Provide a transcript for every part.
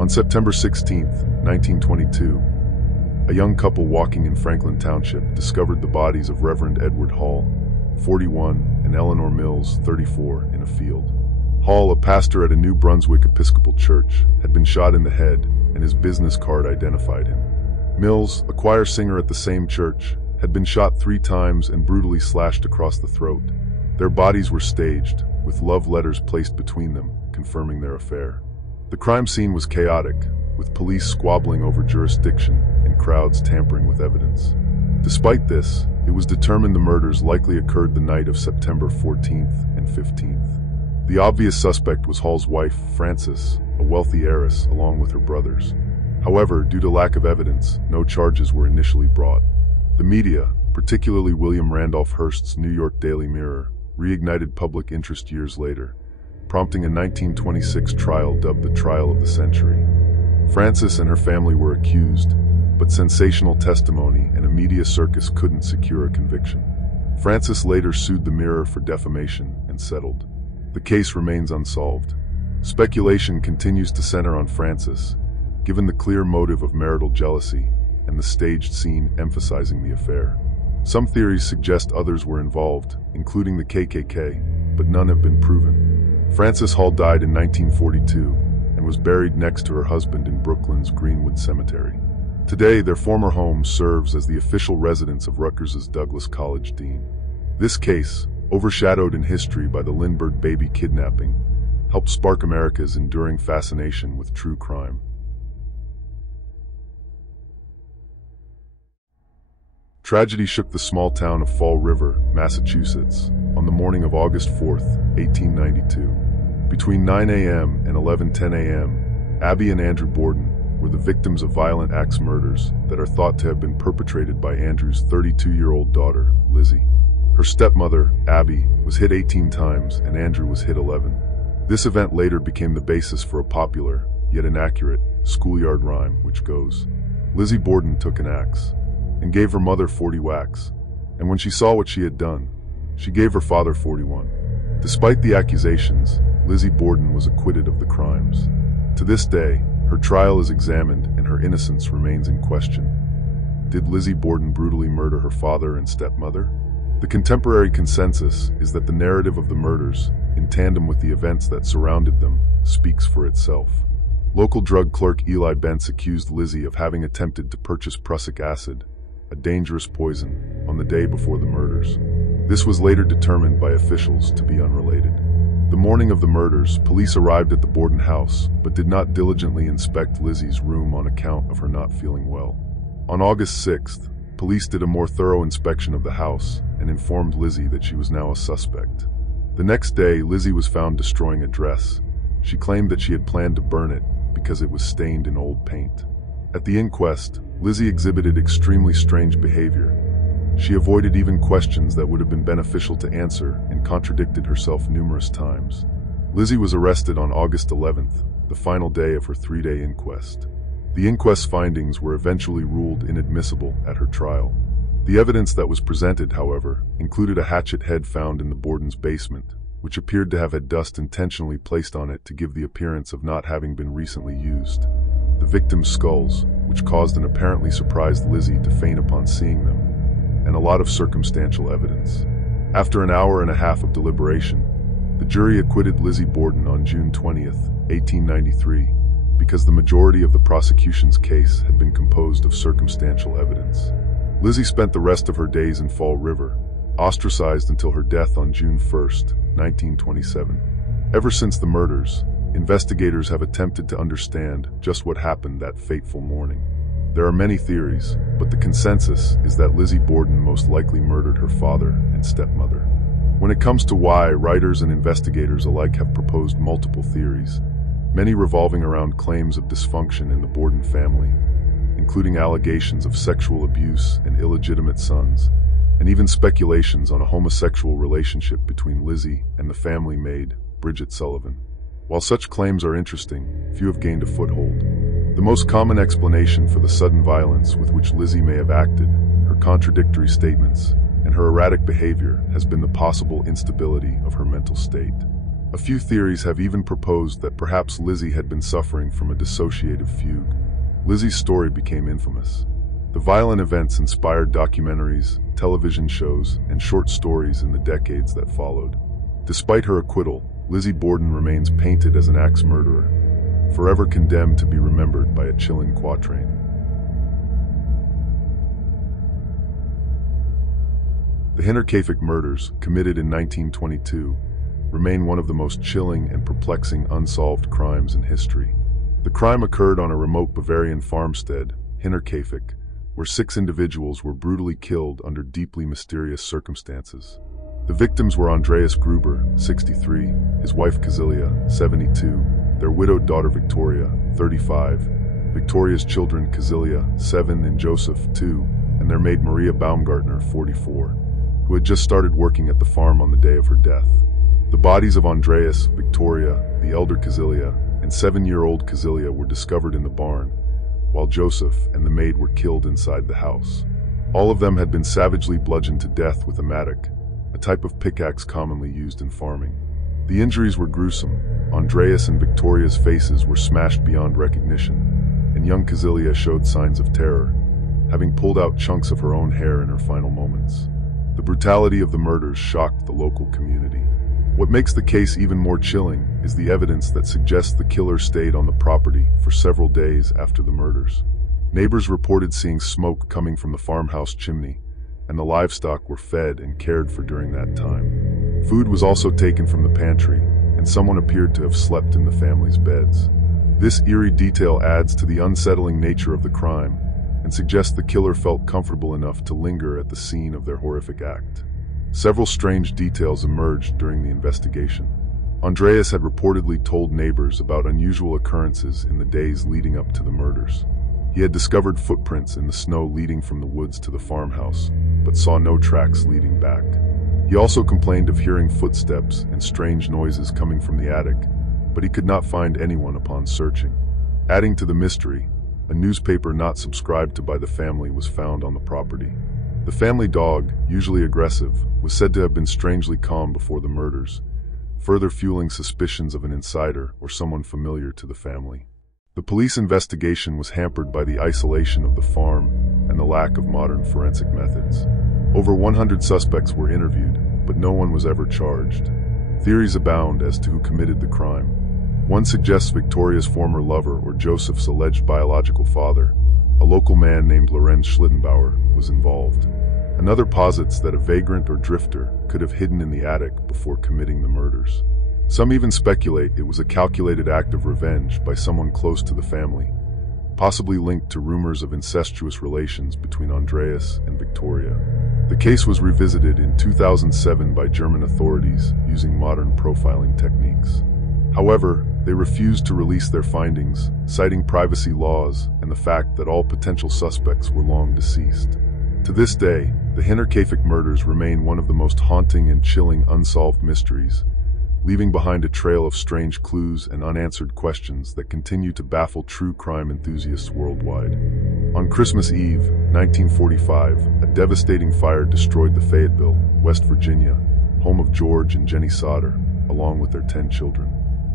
On September 16, 1922, a young couple walking in Franklin Township discovered the bodies of Reverend Edward Hall, 41, and Eleanor Mills, 34, in a field. Hall, a pastor at a New Brunswick Episcopal church, had been shot in the head, and his business card identified him. Mills, a choir singer at the same church, had been shot 3 times and brutally slashed across the throat. Their bodies were staged, with love letters placed between them, confirming their affair. The crime scene was chaotic, with police squabbling over jurisdiction and crowds tampering with evidence. Despite this, it was determined the murders likely occurred the night of September 14th and 15th. The obvious suspect was Hall's wife, Frances, a wealthy heiress, along with her brothers. However, due to lack of evidence, no charges were initially brought. The media, particularly William Randolph Hearst's New York Daily Mirror, reignited public interest years later, prompting a 1926 trial dubbed the Trial of the Century. Frances and her family were accused, but sensational testimony and a media circus couldn't secure a conviction. Frances later sued the Mirror for defamation and settled. The case remains unsolved. Speculation continues to center on Frances, given the clear motive of marital jealousy and the staged scene emphasizing the affair. Some theories suggest others were involved, including the KKK, but none have been proven. Frances Hall died in 1942 and was buried next to her husband in Brooklyn's Greenwood Cemetery. Today, their former home serves as the official residence of Rutgers's Douglas College dean. This case, overshadowed in history by the Lindbergh baby kidnapping, helped spark America's enduring fascination with true crime. Tragedy shook the small town of Fall River, Massachusetts, on the morning of August 4, 1892. Between 9 a.m. and 11:10 a.m., Abby and Andrew Borden were the victims of violent axe murders that are thought to have been perpetrated by Andrew's 32-year-old daughter, Lizzie. Her stepmother, Abby, was hit 18 times and Andrew was hit 11. This event later became the basis for a popular, yet inaccurate, schoolyard rhyme which goes, "Lizzie Borden took an axe and gave her mother 40 whacks, and when she saw what she had done, she gave her father 41. Despite the accusations, Lizzie Borden was acquitted of the crimes. To this day, her trial is examined and her innocence remains in question. Did Lizzie Borden brutally murder her father and stepmother? The contemporary consensus is that the narrative of the murders, in tandem with the events that surrounded them, speaks for itself. Local drug clerk Eli Bentz accused Lizzie of having attempted to purchase prussic acid, a dangerous poison, on the day before the murders. This was later determined by officials to be unrelated. The morning of the murders, police arrived at the Borden house, but did not diligently inspect Lizzie's room on account of her not feeling well. On August 6th, police did a more thorough inspection of the house and informed Lizzie that she was now a suspect. The next day, Lizzie was found destroying a dress. She claimed that she had planned to burn it because it was stained in old paint. At the inquest, Lizzie exhibited extremely strange behavior. She avoided even questions that would have been beneficial to answer and contradicted herself numerous times. Lizzie was arrested on August 11th, the final day of her 3-day inquest. The inquest's findings were eventually ruled inadmissible at her trial. The evidence that was presented, however, included a hatchet head found in the Borden's basement, which appeared to have had dust intentionally placed on it to give the appearance of not having been recently used. The victims' skulls, which caused an apparently surprised Lizzie to faint upon seeing them, and a lot of circumstantial evidence. After an hour and a half of deliberation, the jury acquitted Lizzie Borden on June 20th, 1893, because the majority of the prosecution's case had been composed of circumstantial evidence. Lizzie spent the rest of her days in Fall River, ostracized until her death on June 1st, 1927. Ever since the murders, investigators have attempted to understand just what happened that fateful morning. There are many theories, but the consensus is that Lizzie Borden most likely murdered her father and stepmother. When it comes to why, writers and investigators alike have proposed multiple theories, many revolving around claims of dysfunction in the Borden family, including allegations of sexual abuse and illegitimate sons, and even speculations on a homosexual relationship between Lizzie and the family maid, Bridget Sullivan. While such claims are interesting, few have gained a foothold. The most common explanation for the sudden violence with which Lizzie may have acted, her contradictory statements, and her erratic behavior has been the possible instability of her mental state. A few theories have even proposed that perhaps Lizzie had been suffering from a dissociative fugue. Lizzie's story became infamous. The violent events inspired documentaries, television shows, and short stories in the decades that followed. Despite her acquittal, Lizzie Borden remains painted as an axe murderer, forever condemned to be remembered by a chilling quatrain. The Hinterkaifeck murders, committed in 1922, remain one of the most chilling and perplexing unsolved crimes in history. The crime occurred on a remote Bavarian farmstead, Hinterkaifeck, where 6 individuals were brutally killed under deeply mysterious circumstances. The victims were Andreas Gruber, 63, his wife Casilia, 72, their widowed daughter Victoria, 35, Victoria's children Casilia, 7, and Joseph, 2, and their maid Maria Baumgartner, 44, who had just started working at the farm on the day of her death. The bodies of Andreas, Victoria, the elder Casilia, and 7-year-old Casilia were discovered in the barn, while Joseph and the maid were killed inside the house. All of them had been savagely bludgeoned to death with a mattock, a type of pickaxe commonly used in farming. The injuries were gruesome. Andreas and Victoria's faces were smashed beyond recognition, and young Casilia showed signs of terror, having pulled out chunks of her own hair in her final moments. The brutality of the murders shocked the local community. What makes the case even more chilling is the evidence that suggests the killer stayed on the property for several days after the murders. Neighbors reported seeing smoke coming from the farmhouse chimney, and the livestock were fed and cared for during that time. Food was also taken from the pantry, and someone appeared to have slept in the family's beds. This eerie detail adds to the unsettling nature of the crime and suggests the killer felt comfortable enough to linger at the scene of their horrific act. Several strange details emerged during the investigation. Andreas had reportedly told neighbors about unusual occurrences in the days leading up to the murders. He had discovered footprints in the snow leading from the woods to the farmhouse, but saw no tracks leading back. He also complained of hearing footsteps and strange noises coming from the attic, but he could not find anyone upon searching. Adding to the mystery, a newspaper not subscribed to by the family was found on the property. The family dog, usually aggressive, was said to have been strangely calm before the murders, further fueling suspicions of an insider or someone familiar to the family. The police investigation was hampered by the isolation of the farm and the lack of modern forensic methods. Over 100 suspects were interviewed, but no one was ever charged. Theories abound as to who committed the crime. One suggests Victoria's former lover or Joseph's alleged biological father, a local man named Lorenz Schlittenbauer, was involved. Another posits that a vagrant or drifter could have hidden in the attic before committing the murders. Some even speculate it was a calculated act of revenge by someone close to the family, possibly linked to rumors of incestuous relations between Andreas and Victoria. The case was revisited in 2007 by German authorities using modern profiling techniques. However, they refused to release their findings, citing privacy laws and the fact that all potential suspects were long deceased. To this day, the Hinterkaifeck murders remain one of the most haunting and chilling unsolved mysteries, leaving behind a trail of strange clues and unanswered questions that continue to baffle true crime enthusiasts worldwide. On Christmas Eve, 1945, a devastating fire destroyed the Fayetteville, West Virginia, home of George and Jenny Sauter, along with their 10 children.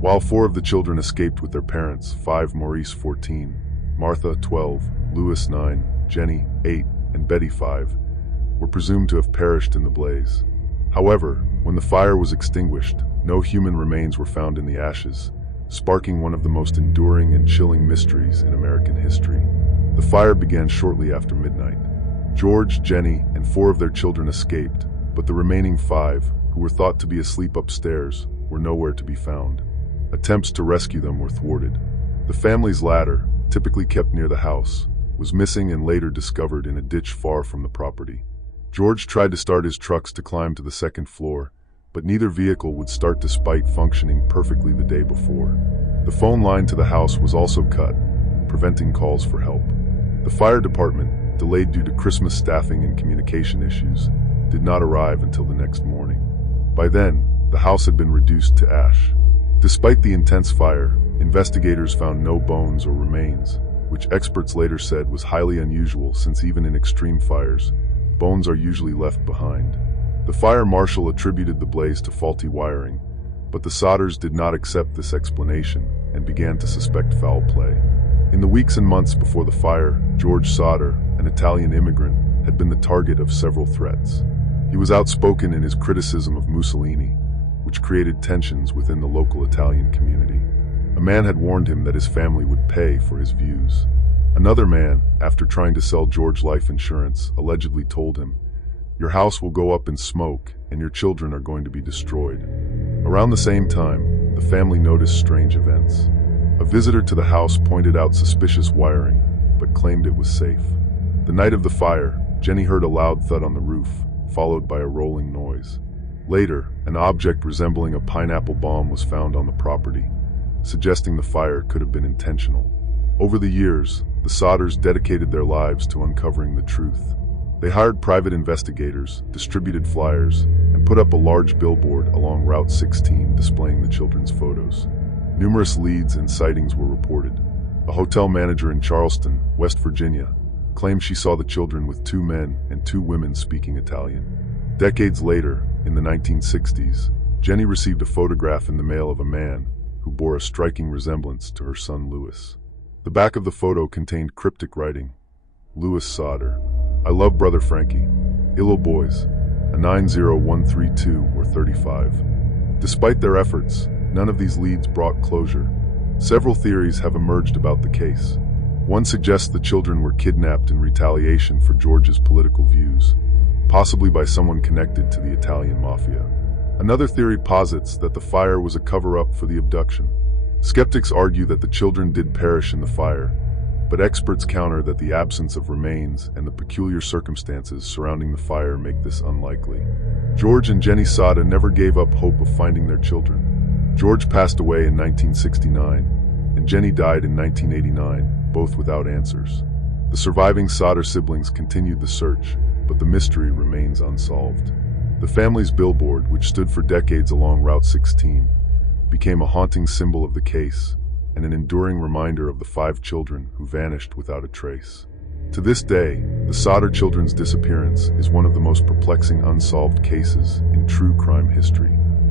While 4 of the children escaped with their parents, 5, Maurice 14, Martha 12, Louis 9, Jenny 8, and Betty 5, were presumed to have perished in the blaze. However, when the fire was extinguished, no human remains were found in the ashes, sparking one of the most enduring and chilling mysteries in American history. The fire began shortly after midnight. George, Jenny, and 4 of their children escaped, but the remaining 5, who were thought to be asleep upstairs, were nowhere to be found. Attempts to rescue them were thwarted. The family's ladder, typically kept near the house, was missing and later discovered in a ditch far from the property. George tried to start his trucks to climb to the 2nd floor, but neither vehicle would start despite functioning perfectly the day before. The phone line to the house was also cut, preventing calls for help. The fire department, delayed due to Christmas staffing and communication issues, did not arrive until the next morning. By then, the house had been reduced to ash. Despite the intense fire, investigators found no bones or remains, which experts later said was highly unusual since even in extreme fires, bones are usually left behind. The fire marshal attributed the blaze to faulty wiring, But the Sodders did not accept this explanation and began to suspect foul play. In the weeks and months before the fire, George Sodder, an Italian immigrant, had been the target of several threats. He was outspoken in his criticism of Mussolini, which created tensions within the local Italian community. A man had warned him that his family would pay for his views. Another man, after trying to sell George life insurance, allegedly told him, "Your house will go up in smoke and your children are going to be destroyed." Around the same time, the family noticed strange events. A visitor to the house pointed out suspicious wiring, but claimed it was safe. The night of the fire, Jenny heard a loud thud on the roof, followed by a rolling noise. Later, an object resembling a pineapple bomb was found on the property, suggesting the fire could have been intentional. Over the years, the Sodders dedicated their lives to uncovering the truth. They hired private investigators, distributed flyers, and put up a large billboard along Route 16 displaying the children's photos. Numerous leads and sightings were reported. A hotel manager in Charleston, West Virginia, claimed she saw the children with 2 men and 2 women speaking Italian. Decades later, in the 1960s, Jenny received a photograph in the mail of a man who bore a striking resemblance to her son Louis. The back of the photo contained cryptic writing, "Louis Sodder. I love brother Frankie. Illo boys. A 90132 or 35. Despite their efforts, none of these leads brought closure. Several theories have emerged about the case. One suggests the children were kidnapped in retaliation for George's political views, possibly by someone connected to the Italian mafia. Another theory posits that the fire was a cover-up for the abduction. Skeptics argue that the children did perish in the fire, but experts counter that the absence of remains and the peculiar circumstances surrounding the fire make this unlikely. George and Jenny Sodder never gave up hope of finding their children. George passed away in 1969, and Jenny died in 1989, both without answers. The surviving Sodder siblings continued the search, but the mystery remains unsolved. The family's billboard, which stood for decades along Route 16, became a haunting symbol of the case and an enduring reminder of the 5 children who vanished without a trace. To this day, the Sodder children's disappearance is one of the most perplexing unsolved cases in true crime history.